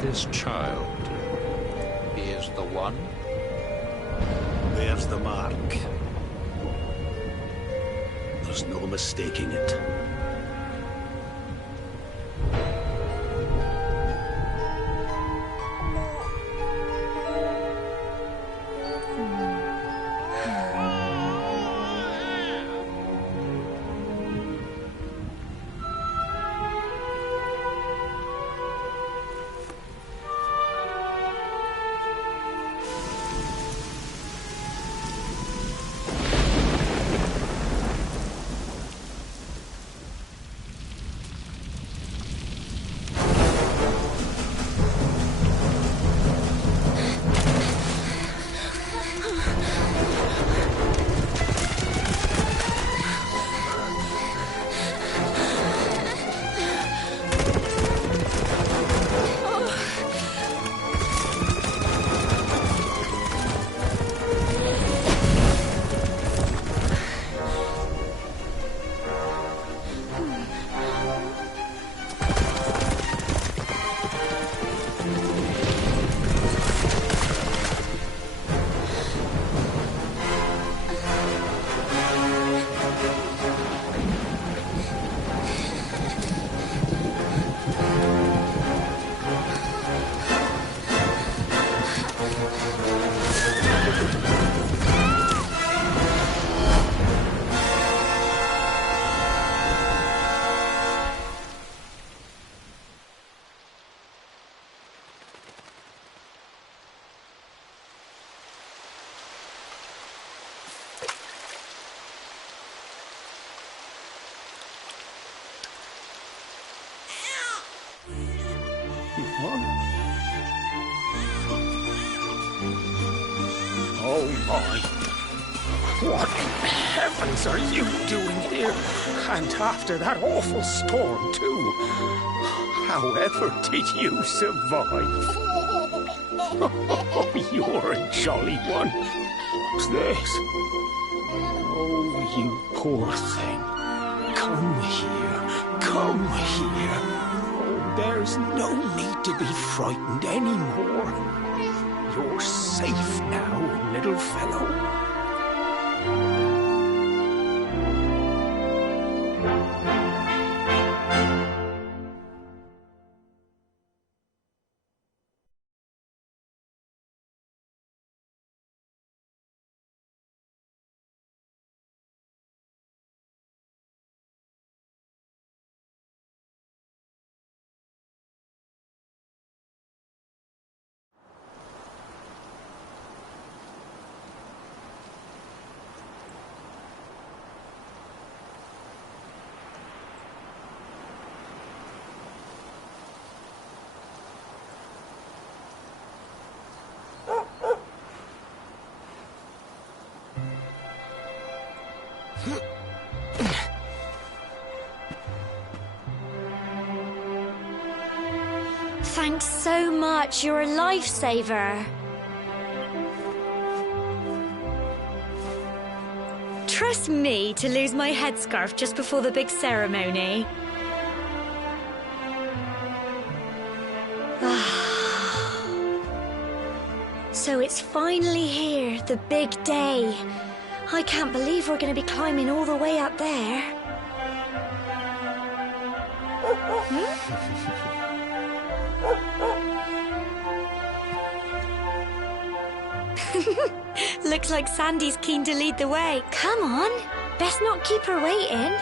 This child, he is the one? There's the mark. There's no mistaking it. Oh my. What in heavens are you doing here? And after that awful storm, too. However did you survive? Oh, you're a jolly one. What's this? Oh, you poor thing. Come here. Come here. Oh, there's no need to be frightened anymore. You're safe now, little fellow. Thanks so much. You're a lifesaver. Trust me to lose my headscarf just before the big ceremony. So it's finally here, the big day. I can't believe we're going to be climbing all the way up there. Looks like Sandy's keen to lead the way. Come on, best not keep her waiting.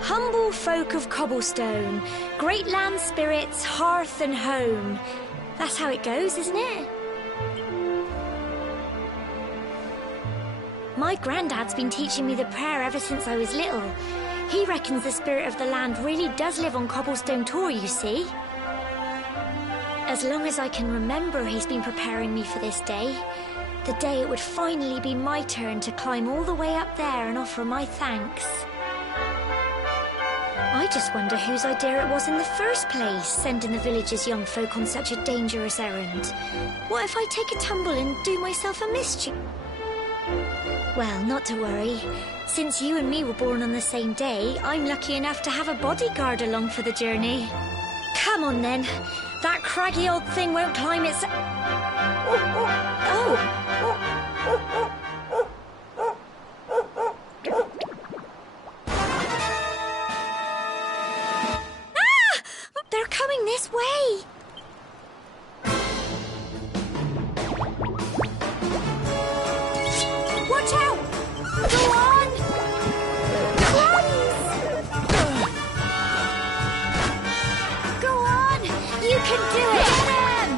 Humble folk of Cobblestone, great land spirits, hearth and home. That's how it goes, isn't it? My granddad's been teaching me the prayer ever since I was little. He reckons the spirit of the land really does live on Cobblestone Tor, you see. As long as I can remember, he's been preparing me for this day. The day it would finally be my turn to climb all the way up there and offer my thanks. I just wonder whose idea it was in the first place, sending the village's young folk on such a dangerous errand. What if I take a tumble and do myself a mischief? Well, not to worry. Since you and me were born on the same day, I'm lucky enough to have a bodyguard along for the journey. Come on then. That craggy old thing won't climb its... Oh! They're coming this way! Watch out! Go on! Crumbs! Go on! You can do it! Get him!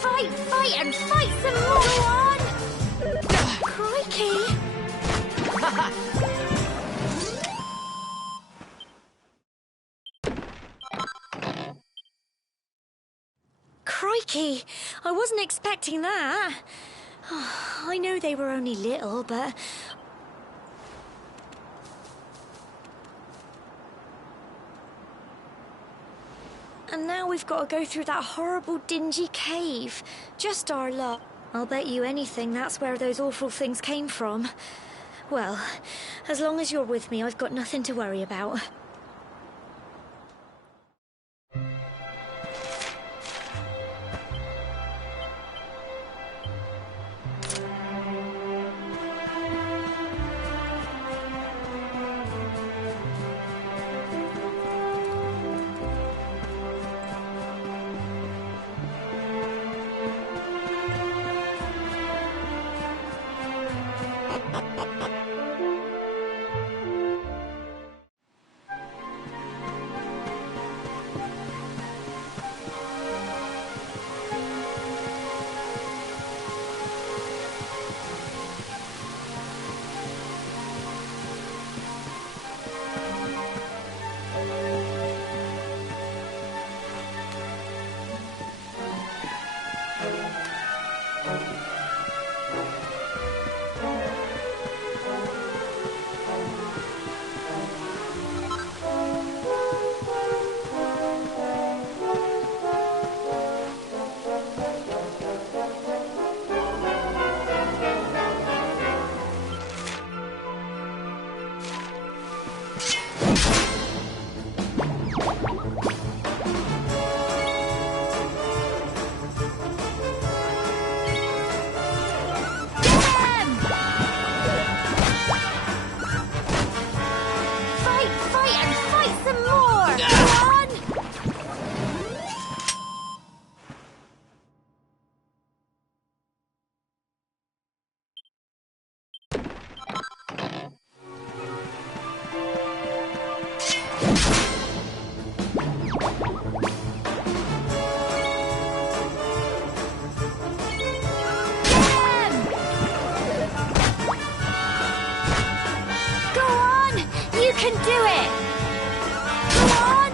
Fight and fight some more! Go on! Crikey! Crikey, I wasn't expecting that. Oh, I know they were only little, but... And now we've got to go through that horrible, dingy cave. Just our luck. I'll bet you anything that's where those awful things came from. Well, as long as you're with me, I've got nothing to worry about. can do it! Go on!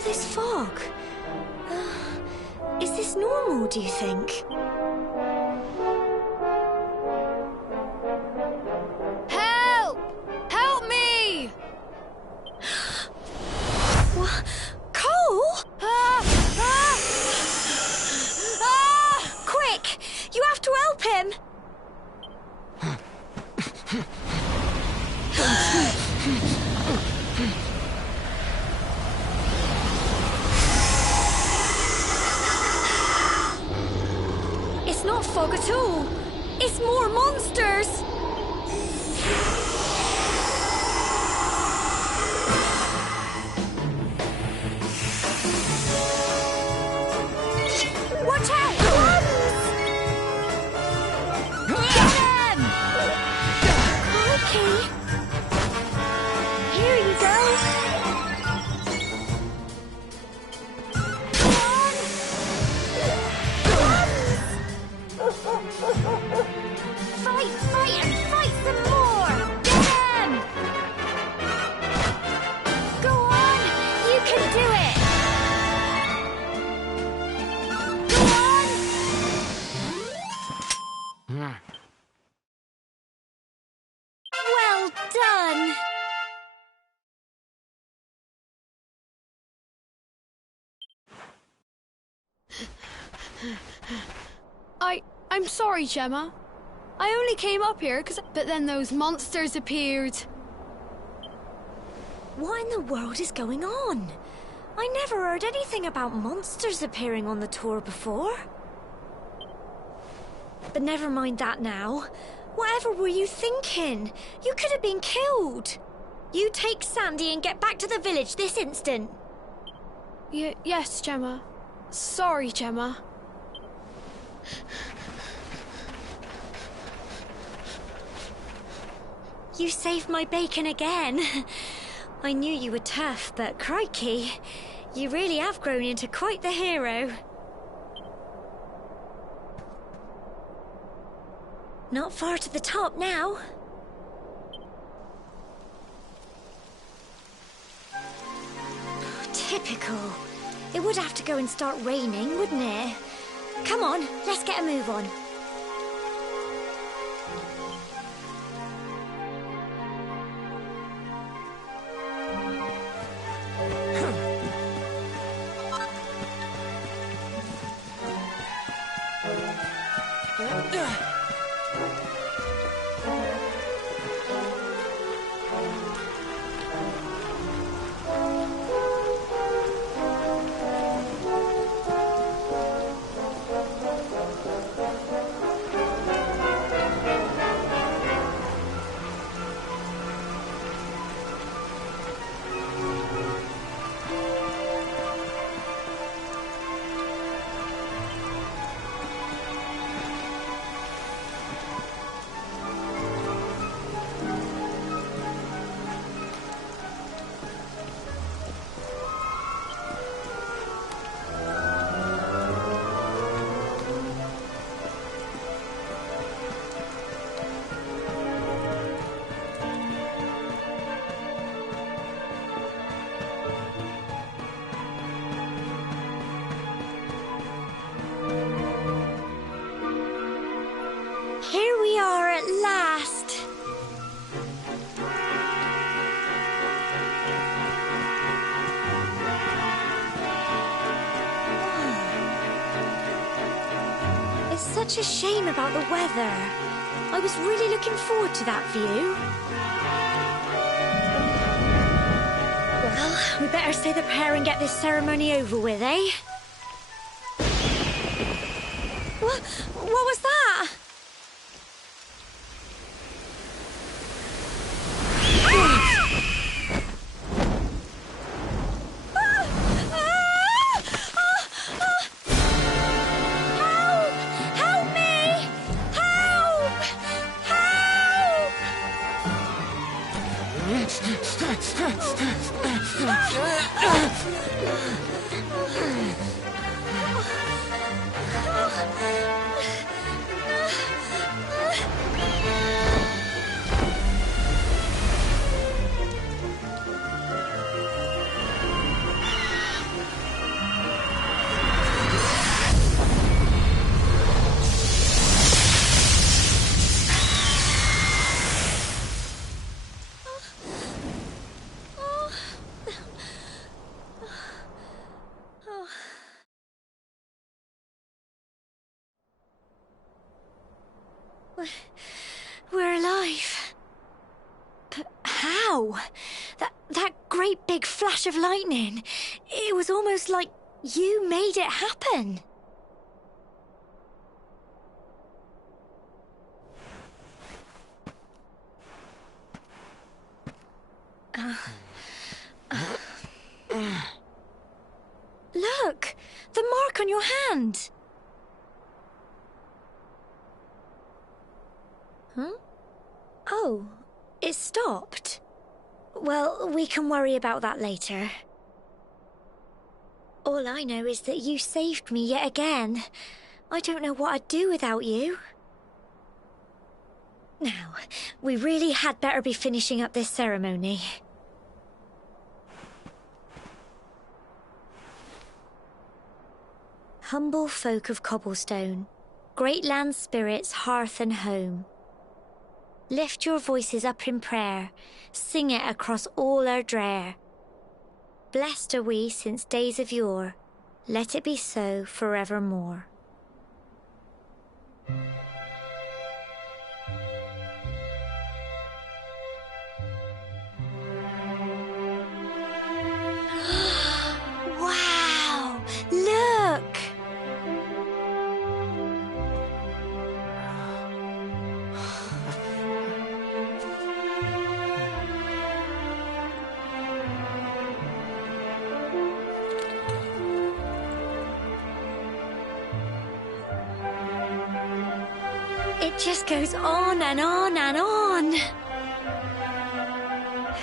all this fog? Is this normal, do you think? Help! Help me! What? Cole? Quick! You have to help him! It's not fog at all. It's more monsters. Watch out! Get him! Okay. Here you go. Fight and fight some more! Get him! Go on! You can do it! Go on! Well done! I'm sorry, Gemma. I only came up here but then those monsters appeared. What in the world is going on? I never heard anything about monsters appearing on the tour before. But never mind that now. Whatever were you thinking? You could have been killed. You take Sandy and get back to the village this instant. Yes, Gemma. Sorry, Gemma. You saved my bacon again. I knew you were tough, but crikey, you really have grown into quite the hero. Not far to the top now. Typical. It would have to go and start raining, wouldn't it? Come on, let's get a move on. Here we are at last. It's such a shame about the weather. I was really looking forward to that view. Well, we better say the prayer and get this ceremony over with, eh? What was that? Wow! That great big flash of lightning. It was almost like you made it happen. Look! The mark on your hand! Huh? Oh, it stopped. Well, we can worry about that later. All I know is that you saved me yet again. I don't know what I'd do without you. Now, we really had better be finishing up this ceremony. Humble folk of Cobblestone, great land spirits, hearth and home. Lift your voices up in prayer, sing it across all our drear. Blessed are we since days of yore, let it be so forevermore. Wow! Look! It just goes on and on and on.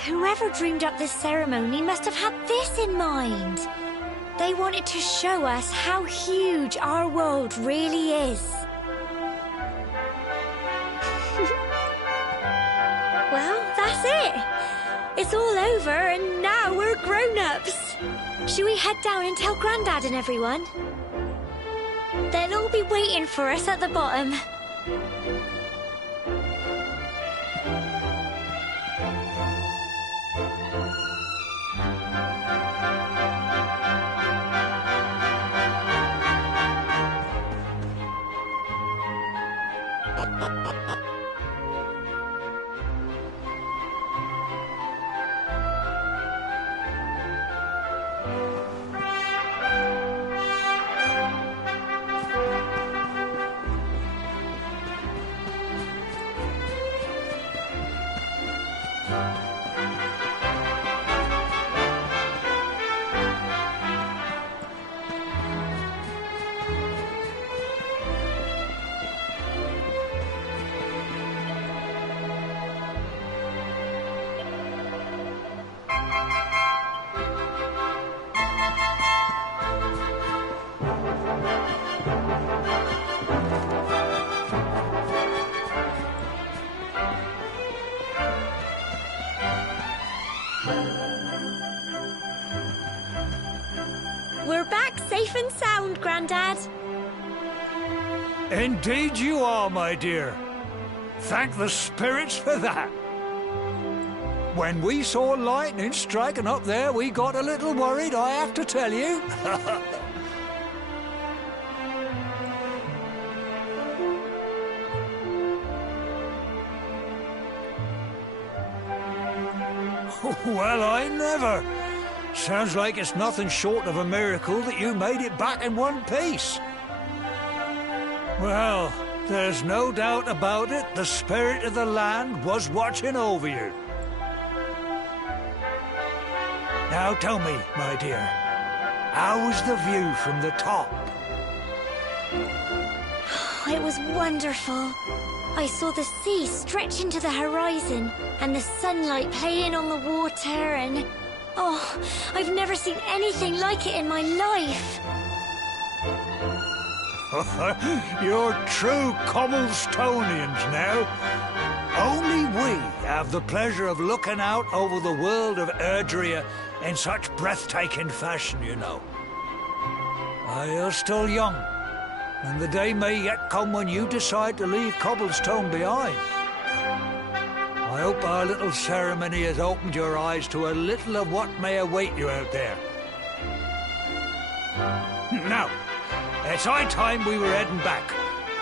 Whoever dreamed up this ceremony must have had this in mind. They wanted to show us how huge our world really is. Well, that's it. It's all over and now we're grown-ups. Should we head down and tell Grandad and everyone? They'll all be waiting for us at the bottom. We're back safe and sound, Grandad. Indeed you are, my dear. Thank the spirits for that. When we saw lightning striking up there, we got a little worried, I have to tell you. Well, I never. Sounds like it's nothing short of a miracle that you made it back in one piece. Well, there's no doubt about it, the spirit of the land was watching over you. Now tell me, my dear, how was the view from the top? It was wonderful. I saw the sea stretch into the horizon and the sunlight playing on the water and... Oh, I've never seen anything like it in my life. You're true Cobblestonians now. Only we have the pleasure of looking out over the world of Erdrea in such breathtaking fashion, you know. You're still young, and the day may yet come when you decide to leave Cobblestone behind. I hope our little ceremony has opened your eyes to a little of what may await you out there. Now, it's high time we were heading back.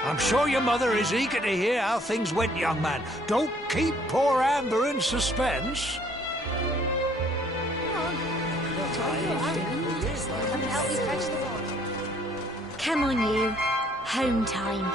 I'm sure your mother is eager to hear how things went, young man. Don't keep poor Amber in suspense. Come on, you. Home time.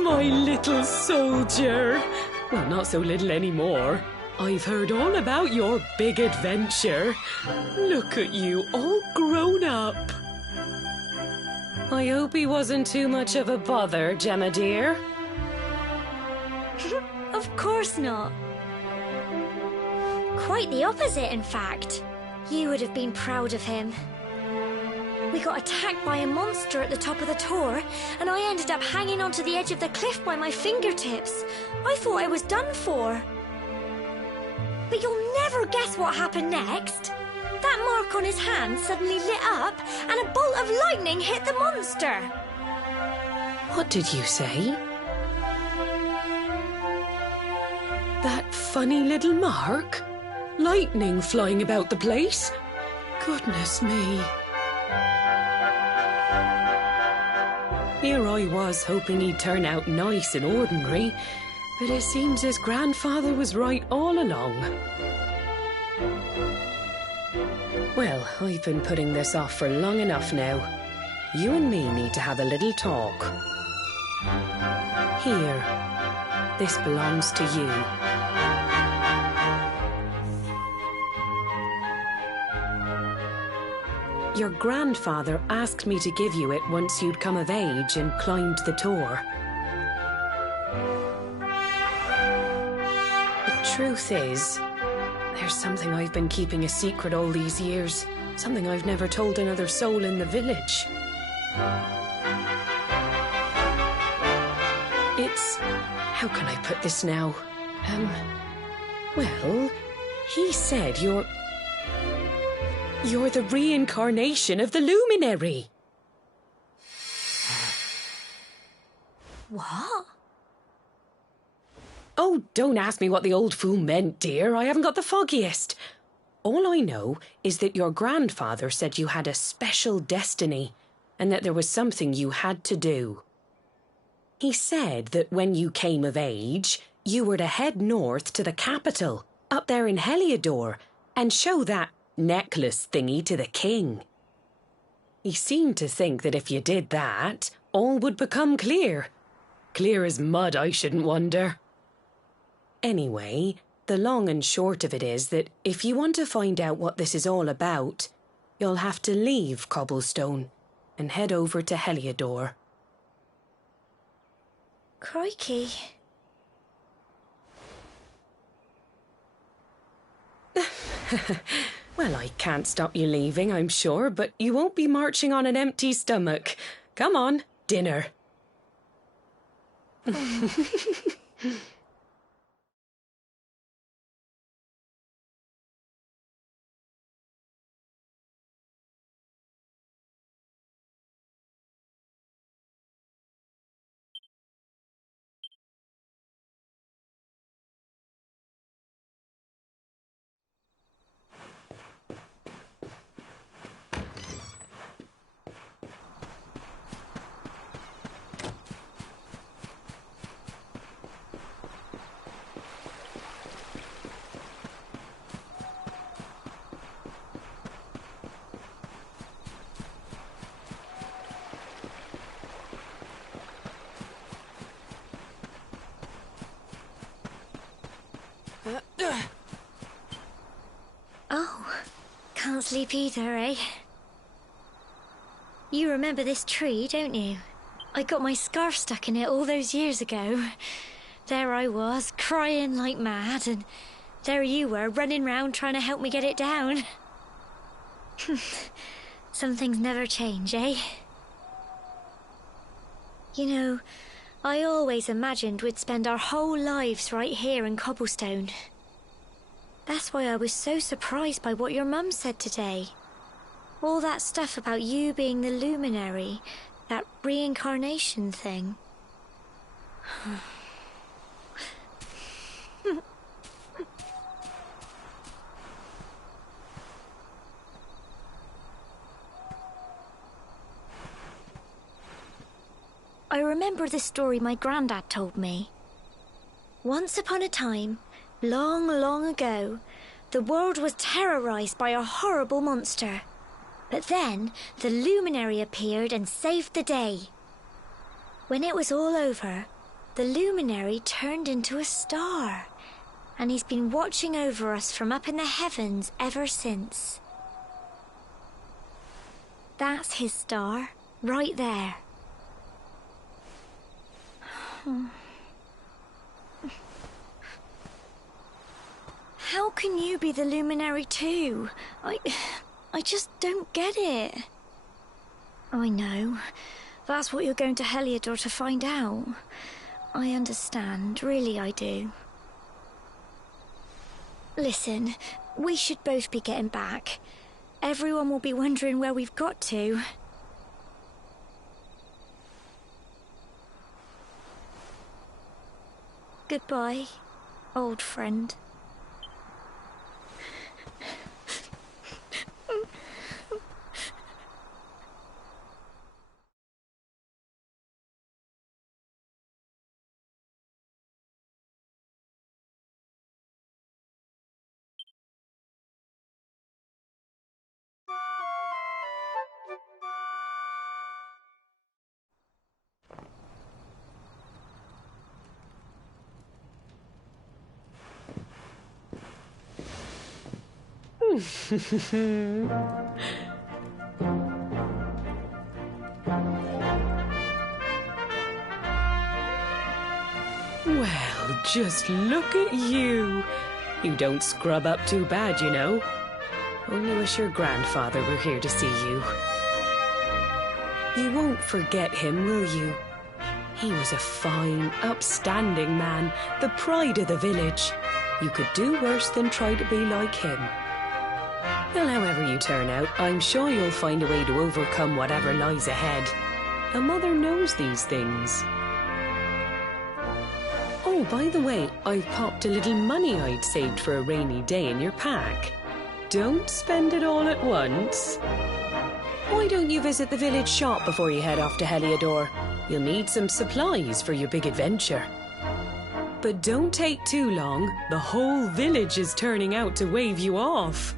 My little soldier. Well, not so little anymore. I've heard all about your big adventure. Look at you, all grown up. I hope he wasn't too much of a bother, Gemma dear. Of course not. Quite the opposite, in fact. You would have been proud of him. We got attacked by a monster at the top of the tor, and I ended up hanging onto the edge of the cliff by my fingertips. I thought I was done for. But you'll never guess what happened next. That mark on his hand suddenly lit up, and a bolt of lightning hit the monster. What did you say? That funny little mark? Lightning flying about the place? Goodness me. Here I was hoping he'd turn out nice and ordinary, but it seems his grandfather was right all along. Well, I've been putting this off for long enough now. You and me need to have a little talk. Here, this belongs to you. Your grandfather asked me to give you it once you'd come of age and climbed the tor. The truth is, there's something I've been keeping a secret all these years. Something I've never told another soul in the village. It's... how can I put this now? Well, he said you're the reincarnation of the luminary. What? Oh, don't ask me what the old fool meant, dear. I haven't got the foggiest. All I know is that your grandfather said you had a special destiny and that there was something you had to do. He said that when you came of age, you were to head north to the capital, up there in Heliodor, and show that necklace thingy to the king. He seemed to think that if you did that, all would become clear. Clear as mud, I shouldn't wonder. Anyway, the long and short of it is that if you want to find out what this is all about, you'll have to leave Cobblestone and head over to Heliodor. Crikey. Well, I can't stop you leaving, I'm sure, but you won't be marching on an empty stomach. Come on, dinner. Oh, can't sleep either, eh? You remember this tree, don't you? I got my scarf stuck in it all those years ago. There I was, crying like mad, and there you were, running round trying to help me get it down. Some things never change, eh? You know, I always imagined we'd spend our whole lives right here in Cobblestone. That's why I was so surprised by what your mum said today. All that stuff about you being the luminary, that reincarnation thing. I remember the story my granddad told me. Once upon a time, long, long ago, the world was terrorized by a horrible monster. But then the luminary appeared and saved the day. When it was all over, the luminary turned into a star, and he's been watching over us from up in the heavens ever since. That's his star, right there. How can you be the luminary too? I just don't get it. I know. That's what you're going to Heliodor to find out. I understand, really I do. Listen, we should both be getting back. Everyone will be wondering where we've got to. Goodbye, old friend. Well, just look at you. You don't scrub up too bad, you know. Only wish your grandfather were here to see you. You won't forget him, will you? He was a fine, upstanding man, the pride of the village. You could do worse than try to be like him. Well, however you turn out, I'm sure you'll find a way to overcome whatever lies ahead. A mother knows these things. Oh, by the way, I've popped a little money I'd saved for a rainy day in your pack. Don't spend it all at once. Why don't you visit the village shop before you head off to Heliodor? You'll need some supplies for your big adventure. But don't take too long. The whole village is turning out to wave you off.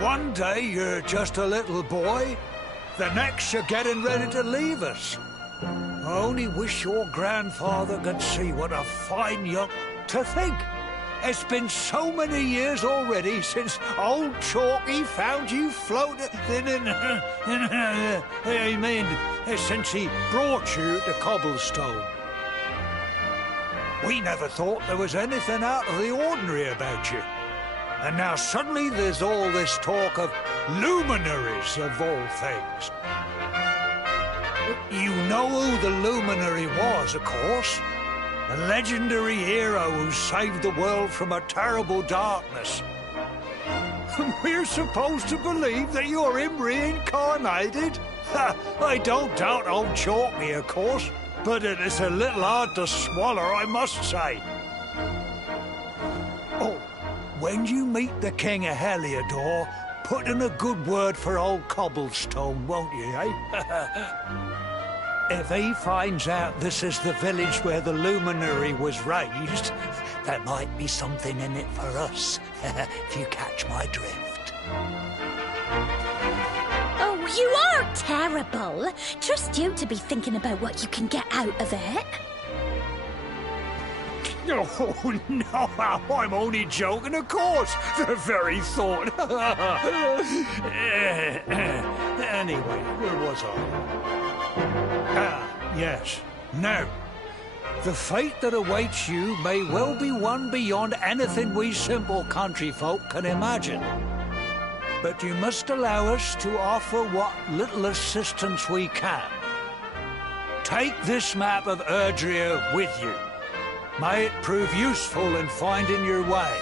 One day you're just a little boy, the next you're getting ready to leave us. I only wish your grandfather could see what a fine young... To think, it's been so many years already since old Chalky found you floating... I mean, since he brought you to Cobblestone. We never thought there was anything out of the ordinary about you. And now suddenly there's all this talk of luminaries of all things. You know who the luminary was, of course. The legendary hero who saved the world from a terrible darkness. And we're supposed to believe that you're him reincarnated? I don't doubt old Chalky, of course, but it is a little hard to swallow, I must say. Oh, when you meet the King of Heliodor, put in a good word for old Cobblestone, won't you, eh? If he finds out this is the village where the luminary was raised, there might be something in it for us, if you catch my drift. Oh, you are terrible. Trust you to be thinking about what you can get out of it. Oh, no, I'm only joking, of course. The very thought. Anyway, where was I? Yes. Now, the fate that awaits you may well be one beyond anything we simple country folk can imagine. But you must allow us to offer what little assistance we can. Take this map of Erdrea with you. May it prove useful in finding your way.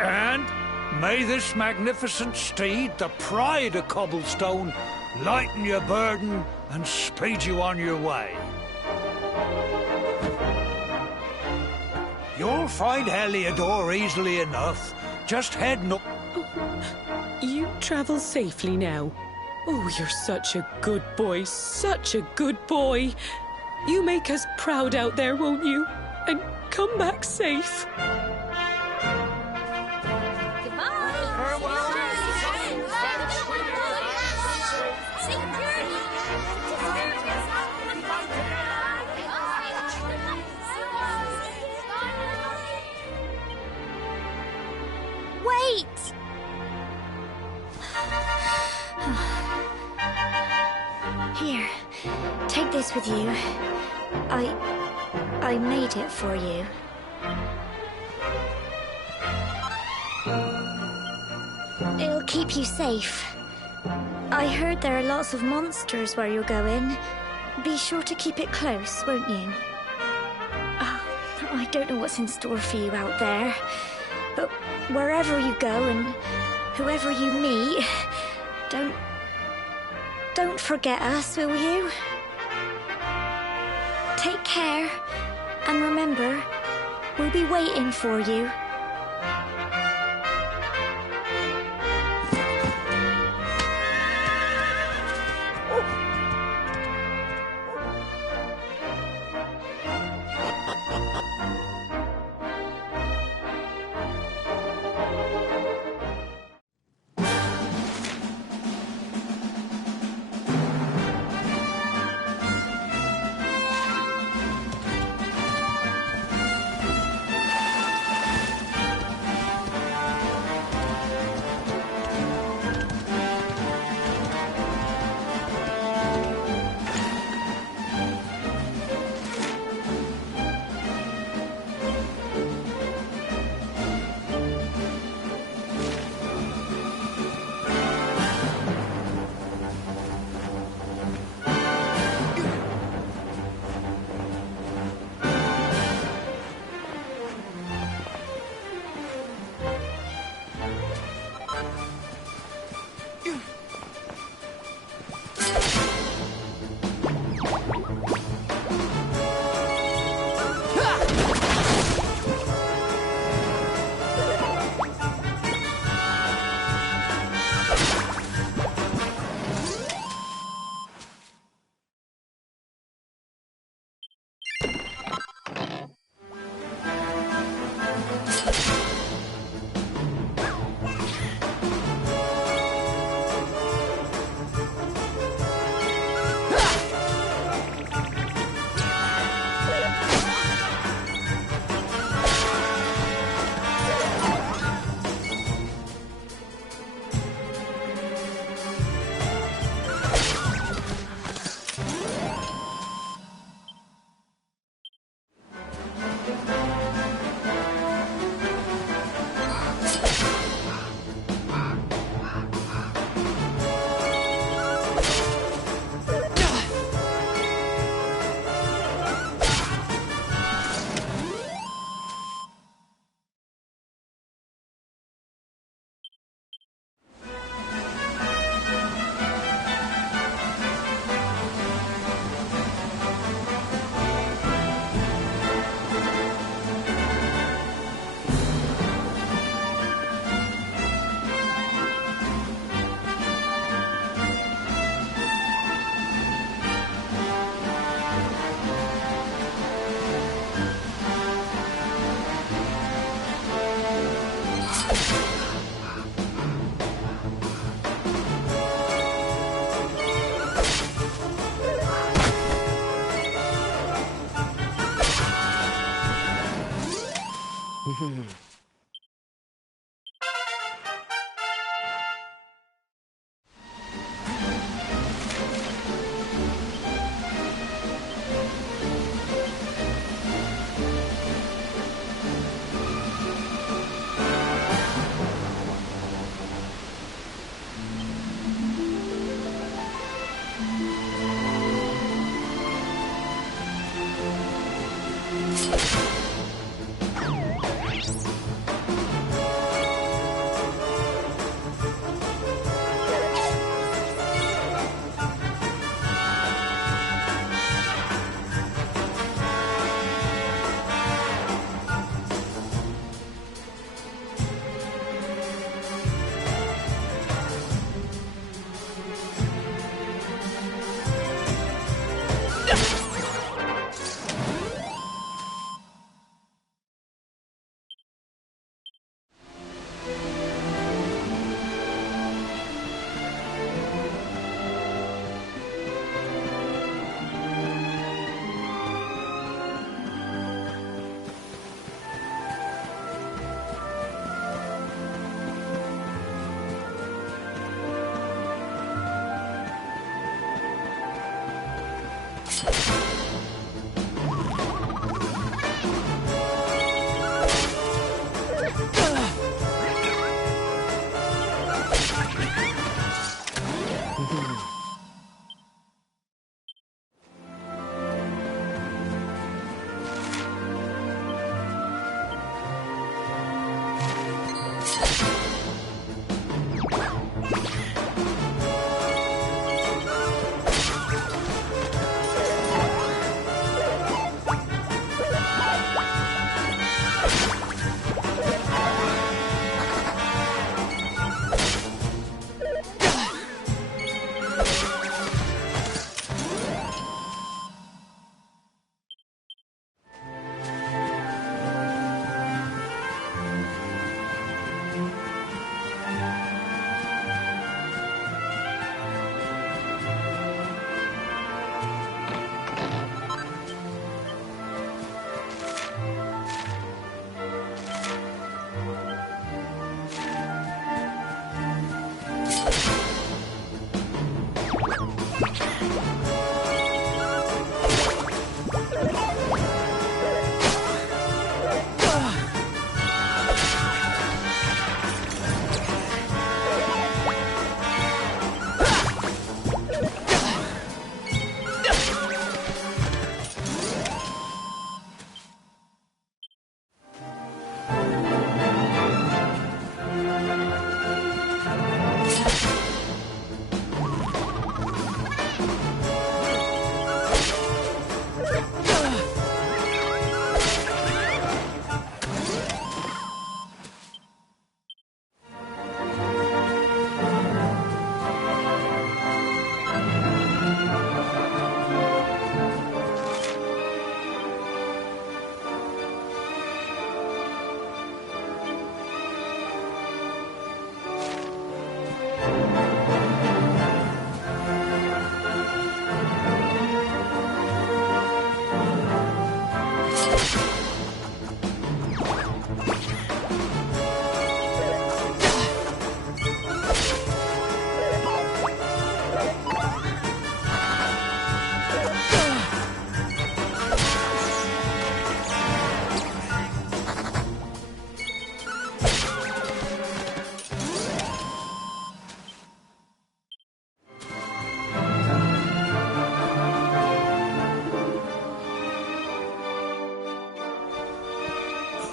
And may this magnificent steed, the pride of Cobblestone, lighten your burden and speed you on your way. You'll find Heliodor easily enough. Just head north. You travel safely now. Oh, you're such a good boy, such a good boy. You make us proud out there, won't you? And come back safe. Wait! Here, take this with you. I made it for you. It'll keep you safe. I heard there are lots of monsters where you're going. Be sure to keep it close, won't you? I don't know what's in store for you out there, but wherever you go and whoever you meet, don't forget us, will you? Take care, and remember, we'll be waiting for you.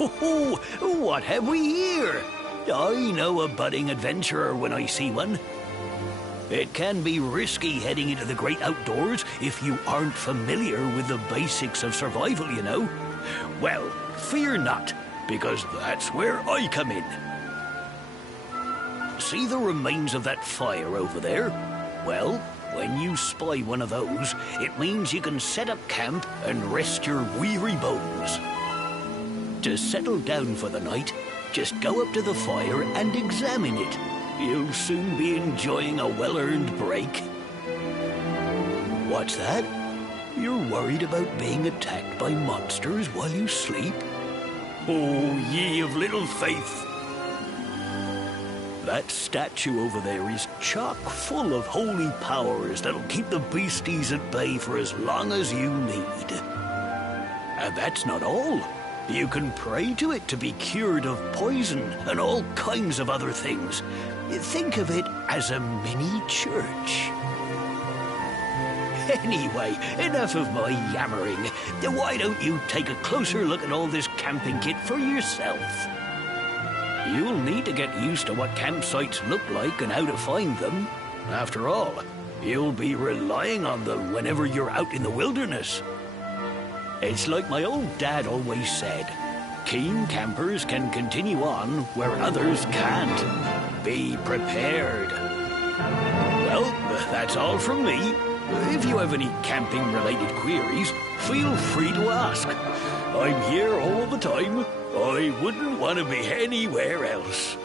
Oh, what have we here? I know a budding adventurer when I see one. It can be risky heading into the great outdoors if you aren't familiar with the basics of survival, you know. Well, fear not, because that's where I come in. See the remains of that fire over there? Well, when you spy one of those, it means you can set up camp and rest your weary bones. To settle down for the night, just go up to the fire and examine it. You'll soon be enjoying a well-earned break. What's that? You're worried about being attacked by monsters while you sleep? Oh, ye of little faith! That statue over there is chock full of holy powers that'll keep the beasties at bay for as long as you need. And that's not all. You can pray to it to be cured of poison and all kinds of other things. Think of it as a mini church. Anyway, enough of my yammering. Why don't you take a closer look at all this camping kit for yourself? You'll need to get used to what campsites look like and how to find them. After all, you'll be relying on them whenever you're out in the wilderness. It's like my old dad always said, keen campers can continue on where others can't. Be prepared. Well, that's all from me. If you have any camping-related queries, feel free to ask. I'm here all the time. I wouldn't want to be anywhere else.